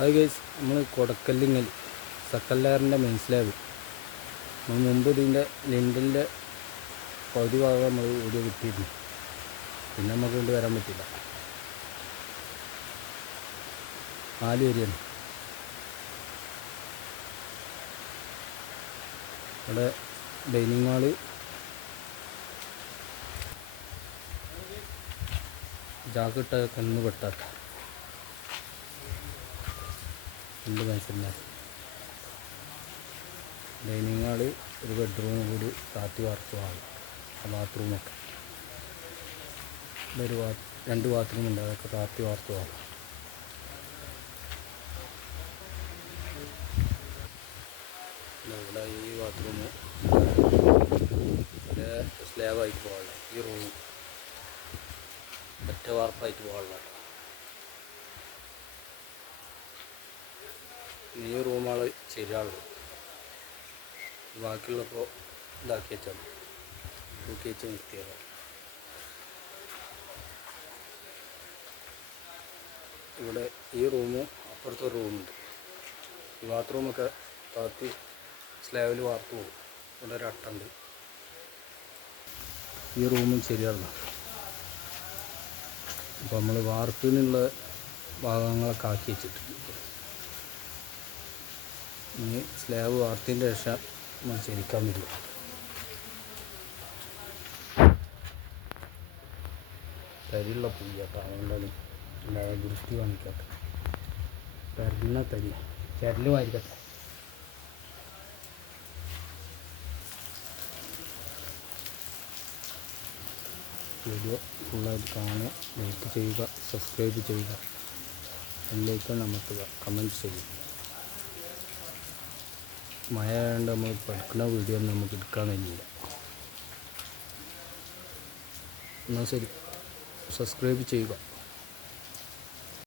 അത് ഗൈസ് നമ്മൾ കൊടക്കല്ലിങ്ങൽ സക്കല്ലാറിന്റെ main slab നമ്മൾ മുമ്പ് ഇതിന്റെ ലിൻഡലിന്റെ പകുതി ഭാഗം നമ്മൾ വീഡിയോ കിട്ടിയിരുന്നു. പിന്നെ നമുക്ക് കൊണ്ട് വരാൻ പറ്റില്ല. നാല് വരിയാണ് ഇവിടെ ഡൈനിങ് ഹാൾ ജാക്കിട്ട കന്ന് പെട്ടാത്ത രണ്ട് മനുഷ്യന്മാർ ഡൈനിങ് ഹാൾ ഒരു ബെഡ്റൂം കൂടി താത്തി വാർത്തു ആ ബാത്റൂമൊക്കെ ഒരു ബാ രണ്ട് ബാത്റൂം ഉണ്ട്. അതൊക്കെ താത്തി വാർത്തു ഹാൾ ഇവിടെ ഈ ബാത്റൂം ഇവിടെ സ്ലാബായിട്ട് പോകാനുള്ള ഈ റൂം ഒറ്റ വാർപ്പായിട്ട് പോകാനുള്ള ഈ റൂമാണ് ശരിയാളുള്ളത് ബാക്കിയുള്ളപ്പോൾ ഇതാക്കി വെച്ചാൽ തൂക്കി വെച്ച് നിർത്തിയത് ഇവിടെ ഈ റൂമും അപ്പുറത്തെ റൂമുണ്ട്. ഈ ബാത്റൂമൊക്കെ താത്തി സ്ലാബിൽ വാർത്തു പോകും. ഇവിടെ ഒരു അട്ടുണ്ട്. ഈ റൂമും ശരിയാണ് അപ്പോൾ നമ്മൾ വാർപ്പിനുള്ള ഭാഗങ്ങളൊക്കെ ആക്കി വെച്ചിട്ടുണ്ട്. ഇനി സ്ലാബ് വാർത്തിന്റെ ശേഷം മത്സരിക്കാൻ വരിക തരിയുള്ള പുയ്യാട്ടോ അതുകൊണ്ടാണ് അല്ലാതെ വൃത്തി കാണിക്കാത്ത. തരുന്ന തരി ചരൽ വാരിക്കട്ടെ. വീഡിയോ ഫുള്ളായിട്ട് കാണുക ലൈക്ക് ചെയ്യുക സബ്സ്ക്രൈബ് ചെയ്യുക എല്ലാവർക്കും നമുക്ക് കമന്റ് ചെയ്യുക. മഴ നമ്മൾ പഠിക്കുന്ന വീഡിയോ ഒന്നും നമുക്ക് എടുക്കാൻ കഴിഞ്ഞില്ല എന്നാൽ ശരി. സബ്സ്ക്രൈബ് ചെയ്യുക.